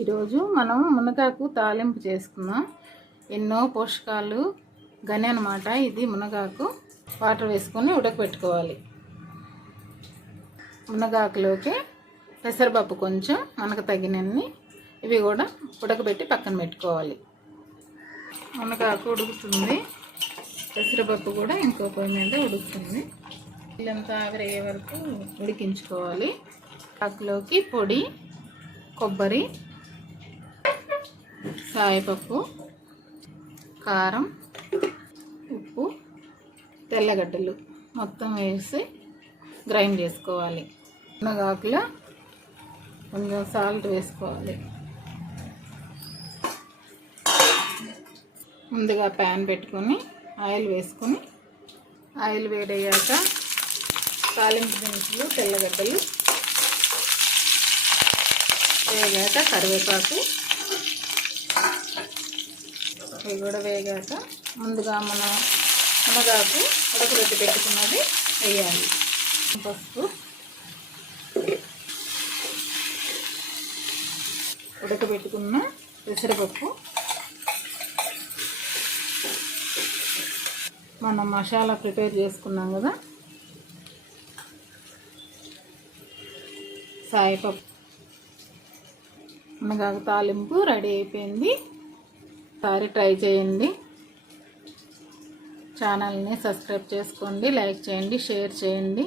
ఈరోజు మనం మునగాకు తాలింపు చేసుకుందాం. ఎన్నో పోషకాలు గని అన్నమాట. ఇది మునగాకు వాటర్ వేసుకొని ఉడకబెట్టుకోవాలి. మునగాకులోకి పెసరపప్పు కొంచెం మనకు తగినన్ని ఇవి కూడా ఉడకబెట్టి పక్కన పెట్టుకోవాలి. మునగాకు ఉడుకుతుంది, పెసరపప్పు కూడా ఇంకో పొయ్యి మీద ఉడుకుతుంది. ఇల్లంతా ఆవిరయ్యే వరకు ఉడికించుకోవాలి. ఆకులోకి పొడి, కొబ్బరి, సాయపప్పు, కారం, ఉప్పు, తెల్లగడ్డలు మొత్తం వేసి గ్రైండ్ చేసుకోవాలి. మునగాకులో కొంచెం సాల్ట్ వేసుకోవాలి. ముందుగా ప్యాన్ పెట్టుకొని ఆయిల్ వేసుకొని ఆయిల్ వేడయ్యాక తాలింపు దినుసులు, తెల్లగడ్డలు వేగాక కరివేపాకు ఇవి కూడా వేగాక ముందుగా మనం మునగాకు ఉడకబెట్టి పెట్టుకున్నది వేయాలి. పసుపు, ఉడకబెట్టుకున్న పెసరపప్పు, మనం మసాలా ప్రిపేర్ చేసుకున్నాం కదా, సాయపప్పు, మునగాకు తాలింపు రెడీ అయిపోయింది. ఒకసారి ట్రై చేయండి. ఛానల్ని సబ్స్క్రైబ్ చేసుకోండి, లైక్ చేయండి, షేర్ చేయండి.